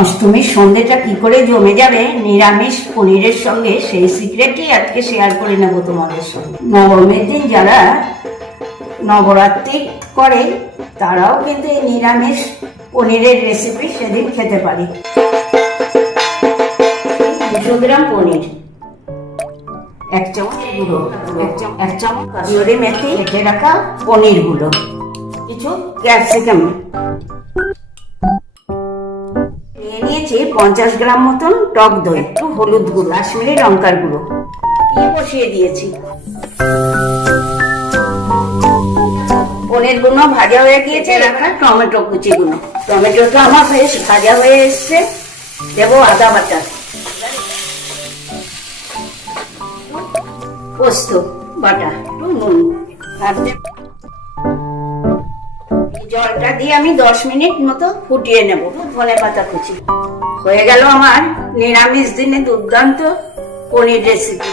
অষ্টমীর সন্ধ্যেটা কি করে জমে যাবে নিরামিষ পনিরের সঙ্গে সেই সিক্রেটই আজকে শেয়ার করে নেব তোমাদের সঙ্গে। নবমীর দিন যারা নবরাত্রি করে তারাও কিন্তু এই নিরামিষ পনিরের রেসিপি সেদিন খেতে পারে। 200 গ্রাম পনির, 1 চামচ গুঁড়ো, 1 চামচ কাসুরি মেথি, কেটে রাখা পনির গুলো, কিছু ক্যাপসিকাম নিয়েছি, 50 গ্রাম মতন টক দই, একটু হলুদ গুঁড়ো, কাশ্মীরি লঙ্কার গুঁড়ো দিয়ে বসিয়ে দিয়েছি। পনির গুলো ভাজা হয়ে গিয়েছে, রাখা টমেটো কুচি গুলো, টমেটোটা আমার বেশ ভাজা হয়ে এসছে। দেবো আদা বাটা, পোস্ত বাটা, একটু নুন, জলটা দিয়ে আমি 10 মিনিট মতো ফুটিয়ে নেব। ধনে পাতা কুচি। হয়ে গেল আমার নিরামিষ দিনে দুর্দান্ত পনির রেসিপি।